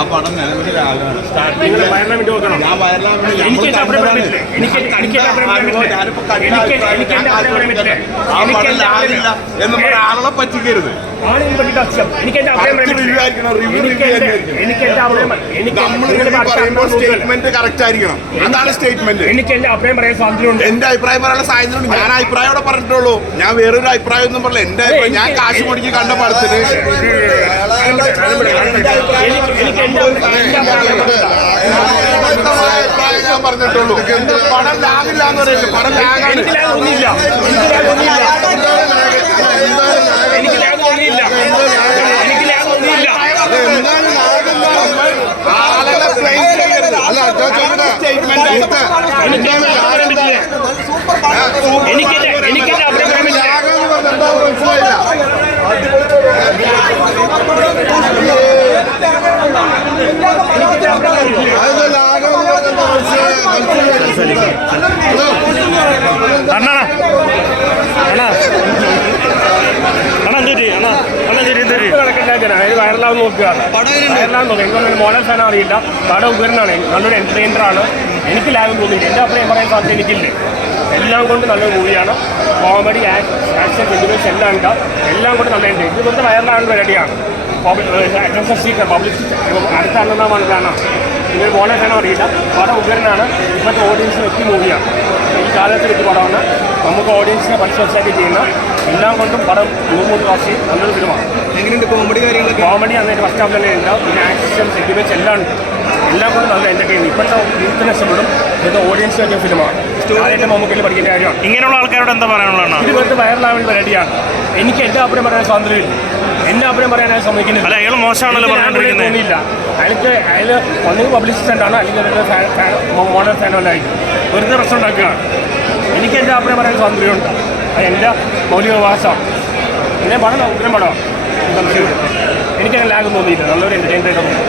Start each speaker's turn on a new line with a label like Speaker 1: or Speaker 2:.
Speaker 1: ആ പടം നിലവിൽ ലാഗാണ്
Speaker 2: നിങ്ങൾ വയറിനെ വേണ്ടി നോക്കണം
Speaker 1: ഞാൻ വയറിലാൻ വേണ്ടി
Speaker 2: എനിക്ക് എന്റെ അഭിപ്രായം പറ്റില്ല. എനിക്ക് എനിക്ക് എന്റെ അഭിപ്രായം
Speaker 1: ഞാനിപ്പോ
Speaker 2: പറ്റില്ല.
Speaker 1: ഞാനിപ്പോ കണ്ട
Speaker 2: എനിക്ക്
Speaker 1: അഭിപ്രായം
Speaker 2: എനിക്ക് എന്റെ അഭിപ്രായം പറ്റില്ല.
Speaker 1: ആ
Speaker 2: എനിക്ക്
Speaker 1: പടം
Speaker 2: എന്റെ
Speaker 1: ലാഗില്ല എന്ന് പറഞ്ഞ ആളെ പറ്റിക്കരുത്
Speaker 2: ആളിനെ പറ്റിയിട്ട് അച്ഛൻ. എനിക്ക് എന്റെ അഭിപ്രായം
Speaker 1: Correct
Speaker 2: പറ്റില്ല.
Speaker 1: ആയിരിക്കണം, review
Speaker 2: എനിക്ക്
Speaker 1: review
Speaker 2: എന്റെ-
Speaker 1: ആയിരിക്കണം.
Speaker 2: എനിക്ക് എന്റെ അഭിപ്രായം എനിക്ക്
Speaker 1: നമ്മൾ
Speaker 2: നിങ്ങളുടെ അടുത്ത
Speaker 1: പറയുമ്പോൾ
Speaker 2: അഭിപ്രായം നോക്കുക.
Speaker 1: സ്റ്റേറ്റ്മെന്റ് കറക്റ്റ് ആയിരിക്കണം അതാണ് സ്റ്റേറ്റ്മെന്റ്
Speaker 2: എനിക്ക് എന്റെ അഭിപ്രായം പറയാൻ സ്വാതന്ത്ര്യമുണ്ട്
Speaker 1: എന്റെ അഭിപ്രായം പറയാനുള്ള സാഹചര്യമുണ്ട് ഞാൻ അഭിപ്രായം ഇവിടെ പറഞ്ഞിട്ടുള്ളൂ ഞാൻ വേറൊരു അഭിപ്രായം ഒന്നും പറഞ്ഞില്ല എന്റെ അഭിപ്രായം ഞാൻ കാശ് മുടക്കി കണ്ട പടത്തിന്
Speaker 2: എനിക്ക് എനിക്ക് എന്റെ
Speaker 1: ഞാൻ പറഞ്ഞിട്ടുള്ളൂ പടം ലാഗില്ല എന്ന് പറയുന്നത് പടം ലാഗാണ്.
Speaker 2: എനിക്ക് ലാഗ് തോന്നിയില്ല. എനിക്ക് ലാഗ് തോന്നിയില്ല. എനിക്ക് എനിക്ക് ലാഗ് തോന്നിയില്ല
Speaker 1: ആളുകളെ blame ചെയ്യരുത്. Statement ആയിട്ട്.
Speaker 2: എനിക്ക് എന്റെ അഭിപ്രായം പറ്റില്ല എനിക്ക് എന്റെ- എനിക്ക് എന്റെ അഭിപ്രായം പറ്റില്ല
Speaker 1: ലാഗെന്ന് പറഞ്ഞാൽ എന്താ മനസ്സിലായില്ല അത് ലാഗെന്ന് പറഞ്ഞാൽ എന്താ മനസ്സിലായില്ല
Speaker 3: അണ്ണാ അണ്ണാ അണ്ണാ എന്തൊരു അണ്ണാ അണ്ണാ എന്തൊരു എന്തൊരു
Speaker 2: ഇത് വൈറലാവും നോക്കുക വൈറലാന്ന് നോക്കുക എനിക്കൊന്നും മോഡൽ ഫാൻ അറിയില്ല പടം ഉപകരണമാണ് നല്ലൊരു എന്റർടൈനർ ആണ് എനിക്ക് ലാഭം തോന്നിയില്ല എന്റെ അഭിപ്രായം പറയാൻ സാധ്യത എനിക്കില്ലേ എല്ലാം കൊണ്ട് നല്ലൊരു മൂവിയാണ് കോമഡി ആക്ഷൻ സെന്റിമെന്റ്സ് എല്ലാം ഉണ്ട് എല്ലാം കൊണ്ട് നല്ലതുണ്ട് ഇത് വെറുതെ വൈറലാകുന്ന പരിപാടിയാണ് അറ്റൻഷൻ സീക്കർ പബ്ലിക് അടുത്ത അന്നമാണ് കാണാം ഇതൊരു ബോണസ് ഫാൻ അറിയില്ല. പടം ഉഗ്രനാണ്. ഇപ്പോഴത്തെ ഓഡിയൻസിന് എത്തി മൂവിയാണ് ഈ കാലത്തിൽ എത്തി പടമാണ് നമുക്ക് ഓഡിയൻസിനെ പരിശോധിച്ചാക്കി ചെയ്യുന്ന എല്ലാം കൊണ്ടും പടം മൂന്ന് ക്ലാസ്സിൽ നല്ലൊരു ഫിലിമാണ്
Speaker 4: എങ്ങനെയുണ്ട് കോമഡി കാര്യങ്ങളൊക്കെ?
Speaker 2: കോമഡി അന്നേരം ഫസ്റ്റ് ഹാഫ് തന്നെ ഉണ്ട് പിന്നെ ആക്ഷൻ സെന്റിമെന്റ്സ് എല്ലാം ഉണ്ട്. എല്ലാം കൊണ്ടും നല്ല എന്റർടൈൻ ഇപ്പോഴത്തെ യൂത്തിന് ഇഷ്ടപ്പെടും. ഇപ്പോഴത്തെ ഓഡിയൻസ് പറ്റിയ ഫിലിമാണ് സ്റ്റോറിയായിട്ട് മമ്മൂക്കിൽ പഠിക്കേണ്ട കാര്യമാണ്.
Speaker 3: ഇങ്ങനെയുള്ള ആൾക്കാരോട് എന്താ പറയാനുള്ളതാണ്?
Speaker 2: ഇത് വെറുതെ വൈറലാവേണ്ട പരിപാടിയാണ് എനിക്ക് എന്റെ അഭിപ്രായം പറയാൻ സ്വാതന്ത്ര്യമില്ല. എന്നെ അഭിപ്രായം പറയാനായി സമ്മതിക്കുന്നില്ല.
Speaker 3: അല്ല അയാൾ മോശമാണല്ലോ പറഞ്ഞുകൊണ്ടിരിക്കുന്നത്.
Speaker 2: തോന്നിയില്ല അതിൽ ഒന്നുകിൽ പബ്ലിസിസ്റ്റ് ആണ് അല്ലെങ്കിൽ ഒരു മോഡൽ ഫാനല്ലായിരിക്കും വെറുതെ പ്രശ്നം ഉണ്ടാക്കുകയാണ്. എനിക്ക് എന്റെ അഭിനയം പറയാൻ സ്വാതന്ത്ര്യമുണ്ട്. അത് എന്റെ മൗലികവാസമാണ് എന്നെ പടം ഉഗ്രം പടമാണ്. സംശയമില്ല എനിക്കങ്ങനെ ലാഗം തോന്നിയില്ല നല്ലൊരു എന്റർടൈൻമെന്റ്